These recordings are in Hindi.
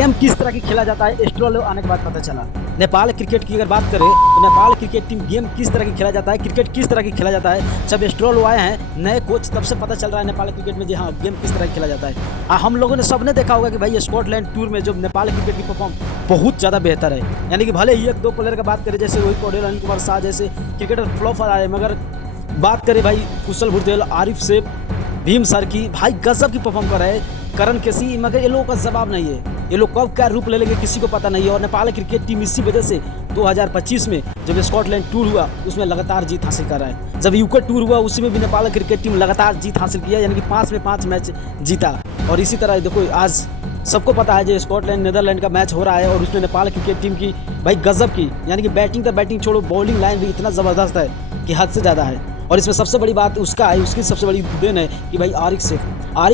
गेम किस तरह की खेला जाता है एस्ट्रोल आने के बाद पता चला। नेपाल क्रिकेट की अगर बात करें तो नेपाल क्रिकेट टीम गेम किस तरह की खेला जाता है, क्रिकेट किस तरह की खेला जाता है, जब एस्ट्रोल आए हैं नए कोच तब से पता चल रहा है नेपाल क्रिकेट में जी हाँ गेम किस तरह की खेला जाता है। हम लोगों ने सबने देखा होगा कि भाई स्कॉटलैंड टूर में जो नेपाल क्रिकेट की परफॉर्म बहुत ज़्यादा बेहतर है। यानी कि भले ही एक दो प्लेयर का बात करें जैसे रोहित पौडेल, अनिल कुमार शाह जैसे क्रिकेटर फ्लॉप आ रहे हैं, मगर बात करें भाई कुशल भुरतेल, आरिफ सेफ, भीम सर की, भाई गजब की परफॉर्म कर रहे हैं। करण केसी, मगर ये लोगों का जवाब नहीं है। ये लोग कब क्या रूप ले लेंगे किसी को पता नहीं है। और नेपाल क्रिकेट टीम इसी वजह से 2025 में जब स्कॉटलैंड टूर हुआ उसमें लगातार जीत हासिल कर रहा है। जब यूके टूर हुआ उसी में भी नेपाल क्रिकेट टीम लगातार जीत हासिल किया, यानी कि 5 में 5 मैच जीता। और इसी तरह देखो आज सबको पता है जो स्कॉटलैंड नीदरलैंड का मैच हो रहा है और उसमें नेपाल क्रिकेट टीम की भाई गजब की, यानी कि बैटिंग तो बैटिंग छोड़ो, बॉलिंग लाइन भी इतना ज़बरदस्त है कि हद से ज़्यादा है। और इसमें सबसे बड़ी बात उसका है, उसकी सबसे बड़ी देन है कि भाई आरिफ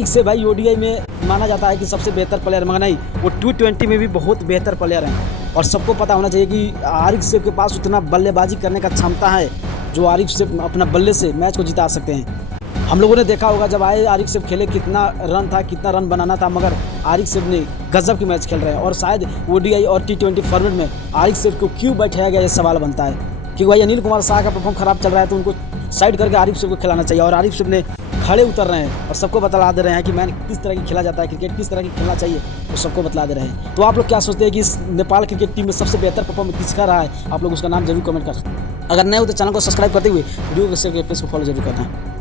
सेफ भाई ओडीआई में माना जाता है कि सबसे बेहतर प्लेयर, मगर नहीं वो T20 में भी बहुत बेहतर प्लेयर हैं। और सबको पता होना चाहिए कि आरिफ सेफ के पास उतना बल्लेबाजी करने का क्षमता है जो आरिफ सेफ अपना बल्ले से मैच को जिता सकते हैं। हम लोगों ने देखा होगा जब आए आरिफ सेफ खेले कितना रन था, कितना रन बनाना था, मगर आरिफ सेफ ने गजब की मैच खेल रहे हैं। और शायद ओडीआई और T20 फॉर्मेट में आरिफ सेफ को क्यों बैठाया गया ये सवाल बनता है, क्योंकि भाई अनिल कुमार शाह का परफॉर्म खराब चल रहा है तो उनको साइड करके आरिफ सेफ को खिलाना चाहिए। और आरिफ सेफ ने खड़े उतर रहे हैं और सबको बतला दे रहे हैं कि मैंने किस तरह की खेला जाता है, क्रिकेट किस तरह की खेलना चाहिए, तो सबको बतला दे रहे हैं। तो आप लोग क्या सोचते हैं कि इस नेपाल क्रिकेट टीम में सबसे बेहतर परफॉर्मेंस किसका रहा है? आप लोग उसका नाम जरूर कमेंट कर। अगर नए हो तो चैनल को सब्सक्राइब करते हुए वीडियो को शेयर करके पेज को फॉलो जरूर करना।